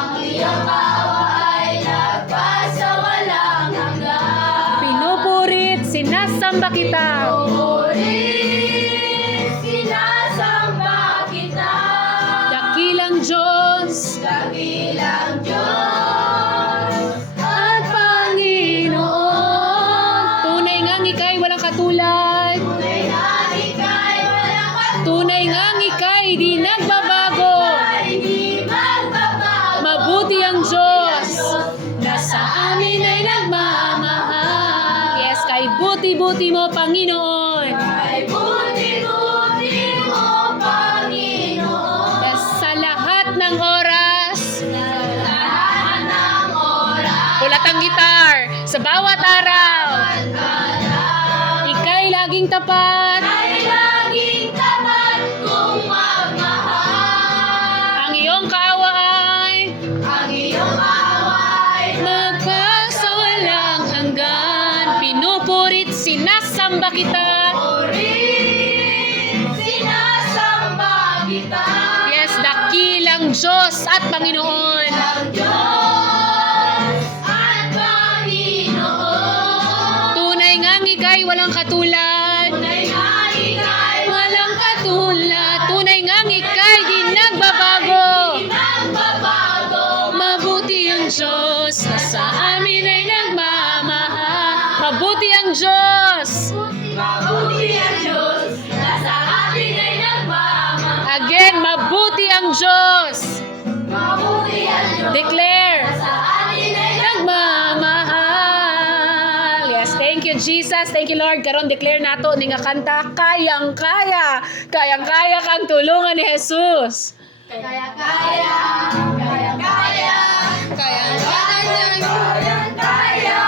Ang iyong awa ay nagpasawalang hanggan. Pinupurit, sinasamba kita. Purit, sinasamba kita. Dakilang Diyos Dakilang Diyos at Panginoon. Tunay ngang ika'y walang katulad. tunay na ika'y walang katulad. Tunay ngang ika'y di nagbabago. Ay di magbabago. Mabuti ang Diyos na sa amin ay nagmamahal. Yes, kay buti-buti mo, Panginoon. Ay buti-buti mo, Panginoon. Yes, sa lahat ng oras. Sa lahat ng oras. Ulat ang gitar. Sa bawat araw. At araw. Ika'y laging tapat. Ay laging tapat kong magmahal. Ang iyong kaawa ay Ang iyong away magpasawalang hanggan. Pinupurit, sinasamba kita. purit, sinasamba kita. Yes, dakilang Diyos at Panginoon. Ang Diyos at Panginoon. Tunay ngang ika'y walang katulad. Tunay nga ika'y Walang katulad. Tunay ngang ika'y di nagbabago. di magbabago. Mabuti ang Diyos na sa amin ay nagmamahal. Mabuti ang Diyos. Mabuti ang Diyos na sa atin ay nagmamahal. Again, mabuti ang Diyos. Mabuti ang Diyos Declare. na sa atin ay Nagmamahal. Yes, thank you Jesus. Thank you Lord. Karon declare nato ni nga kanta, kayang-kaya. Kayang-kaya kang tulungan ni Jesus. kaya-kaya, kaya-kaya, Kayang-kaya. kaya-kaya,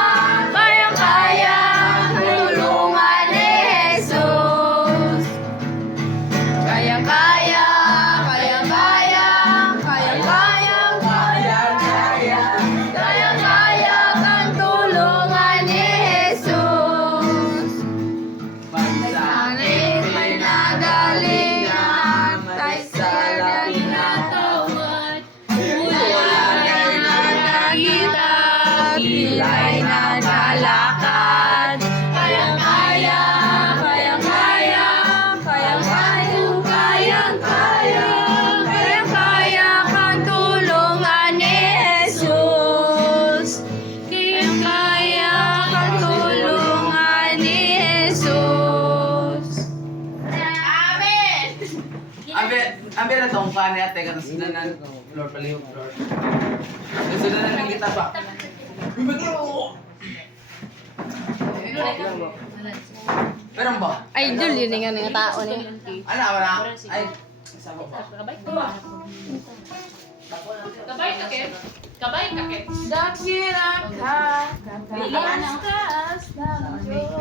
kaya-kaya, tulungan ni Jesus. Kaya-kaya, kaya-kaya, kaya-kaya, kaya-kaya, kaya-kaya, kang tulungan ni Jesus. Sana'y may nagaling at sa Tawad. Wala na nakita, kilay na nalakad. Kayang-kaya, kayang-kaya, kayang-kaya, kayang-kaya, kayang-kaya kang tulungan ni Jesus. Kayang-kaya kang tulungan ni Jesus. Amen! Ambil na tong kan ya teka sudanan Lord palihog Lord. Sudanan kita pa. Meron ba? Idol yun nga ng tao niya. Ana wala. Ay. Sabo ba? Kabay ka, Ken. Kabay ka, Ken. Dakila ka, kataas-taas ng Diyos.